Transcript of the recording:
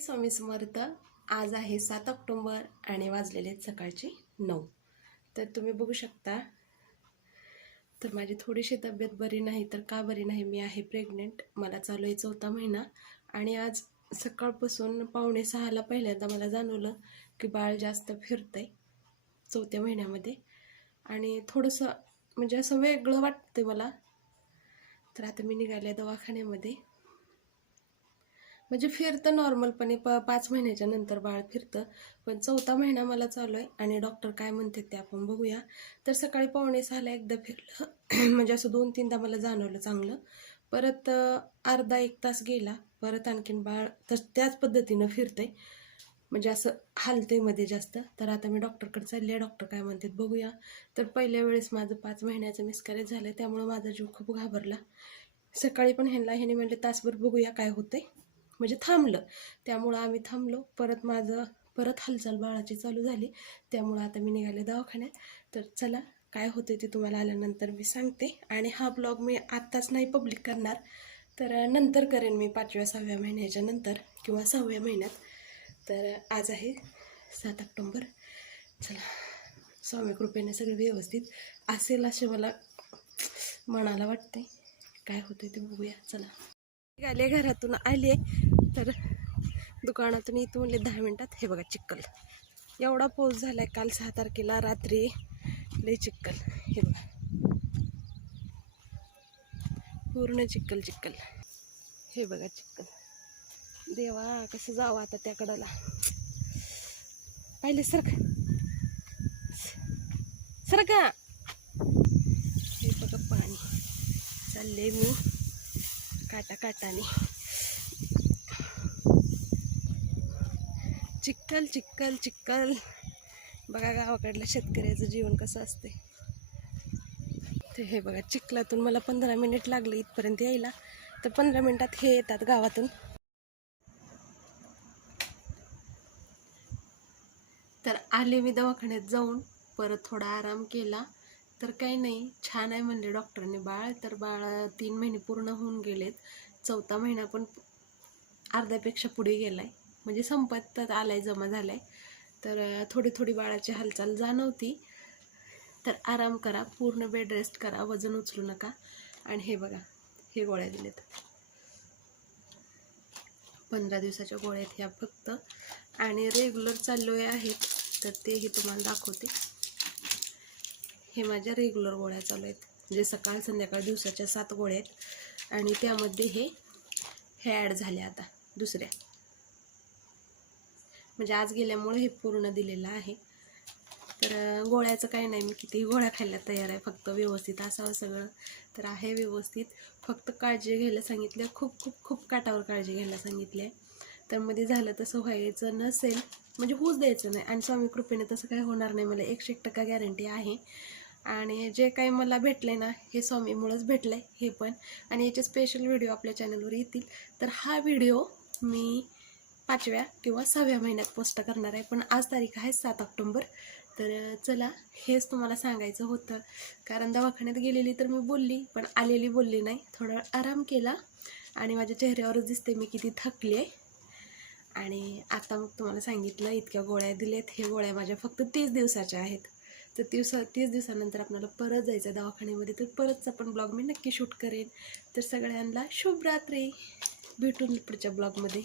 स्वामी समर्थ. आज आहे सात ऑक्टोंबर आणि वाजलेले आहेत सकाळचे नऊ. तर तुम्ही बघू शकता. तर माझी थोडीशी तब्येत बरी नाही तर का बरी नाही? मी आहे प्रेग्नेंट मला चालू आहे चौथा महिना. आणि आज सकाळपासून पावणे सहाला पहिल्यांदा मला जाणवलं की बाळ जास्त फिरतं आहे चौथ्या महिन्यामध्ये. आणि थोडंसं म्हणजे असं वेगळं वाटतं मला. तर आता मी निघाले दवाखान्यामध्ये. म्हणजे फिरतं नॉर्मलपणे. प पाच महिन्याच्या नंतर बाळ फिरतं. पण चौथा महिना मला चालू आहे आणि डॉक्टर काय म्हणते ते आपण बघूया. तर सकाळी पावणे सहाला एकदा फिरलं. म्हणजे असं दोन तीनदा मला जाणवलं चांगलं. परत अर्धा एक तास गेला. परत आणखीन बाळ तर त्याच पद्धतीनं फिरतंय. म्हणजे असं हालतंयमध्ये जास्त. तर आता मी डॉक्टरकडे चालले आहे. डॉक्टर काय म्हणतात बघूया. तर पहिल्या वेळेस माझं पाच महिन्याचं मिसकॅरेज झालं. त्यामुळं माझा जीव खूप घाबरला. सकाळी पण ह्यांना ह्याने म्हणले तासभर बघूया काय होतंय. म्हणजे थांबलं. त्यामुळं आम्ही थांबलो. परत माझं परत हालचाल बाळाची चालू झाली. त्यामुळं आता मी निघाले दवाखान्यात. तर चला काय होते ते तुम्हाला आल्यानंतर मी सांगते. आणि हा ब्लॉग मी आत्ताच नाही पब्लिक करणार. तर नंतर करेन मी पाचव्या सहाव्या महिन्याच्या नंतर किंवा सहाव्या महिन्यात. तर आज आहे सात ऑक्टोंबर. चला स्वामी कृपेने सगळं व्यवस्थित असेल असे मला मनाला वाटते. काय होतं ते बघूया. चला. निघाले घरातून आले. तर दुकानातून इथं म्हणले दहा मिनटात हे बघा चिक्कल. एवढा पाऊस झालाय काल सहा तारखेला रात्री. लय चिक्कल. हे बघा. पूर्ण चिक्कल चिक्कल. हे बघा चिक्कल. देवा कसं जावं आता त्या कडाला पाहिले सर सर का हे बघा पाणी. चालले मी. काटाने चिक्कल चिक्कल चिक्कल बघा गावाकडल्या शेतकऱ्याचं जीवन कसं असते ते हे बघा चिखलातून मला पंधरा मिनिट लागले इथपर्यंत यायला. तर पंधरा मिनिटात हे येतात गावातून. तर आले मी दवाखान्यात जाऊन परत थोडा आराम केला. तर काही नाही छान आहे म्हणले डॉक्टरने बाळ. तर बाळ तीन महिने पूर्ण होऊन गेलेत. चौथा महिना पण अर्ध्यापेक्षा पुढे गेला आहे म्हणजे संपत्त आला आहे जमा झालाय. तर थोडी थोडी बाळाची हालचाल जाणवती. तर आराम करा पूर्ण बेड रेस्ट करा वजन उचलू नका. आणि हे बघा हे गोळ्या दिलेत. पंधरा दिवसाच्या गोळ्या आहेत ह्या फक्त. आणि रेग्युलर चाललोय आहेत तर तेही तुम्हाला दाखवते. हे माझ्या रेग्युलर गोळ्या चालू आहेत. म्हणजे सकाळ संध्याकाळ दिवसाच्या सात गोळ्या आहेत. आणि त्यामध्ये हे हे ॲड झाले आता दुसऱ्या. म्हणजे आज गेल्यामुळे हे पूर्ण दिलेलं आहे. तर गोळ्याचं काही नाही मी कितीही गोळ्या खायला तयार आहे फक्त व्यवस्थित असावं सगळं. तर आहे व्यवस्थित. फक्त काळजी घ्यायला सांगितलं खूप खूप खूप काटावर काळजी घ्यायला सांगितली आहे तर मध्ये झालं तसं व्हायचं नसेल म्हणजे होऊच द्यायचं नाही. आणि स्वामी कृपेने तसं काही होणार नाही मला एकशे एक टक्का गॅरंटी आहे. आणि जे काही मला भेटलं आहे ना हे स्वामीमुळंच भेटलं आहे हे पण. आणि याचे स्पेशल व्हिडिओ आपल्या चॅनलवर येतील. तर हा व्हिडिओ मी पाचव्या किंवा सहाव्या महिन्यात पोस्ट करणार आहे. पण आज तारीख आहे सात ऑक्टोंबर. तर चला हेच तुम्हाला सांगायचं होतं. कारण दवाखान्यात गेलेली तर मी बोलली पण आलेली बोलली नाही. थोडा आराम केला आणि माझ्या चेहऱ्यावरच दिसते मी किती थकले. आणि आता मग तुम्हाला सांगितलं इतक्या गोळ्या दिलेत हे गोळ्या माझ्या फक्त तीस दिवसाच्या आहेत. तर दिवसा तीस दिवसानंतर आपल्याला परत जायचं दवाखान्यामध्ये. तर परतचा पण ब्लॉग मी नक्की शूट करेन. तर सगळ्यांना शुभरात्री. भेटून पुढच्या ब्लॉगमध्ये.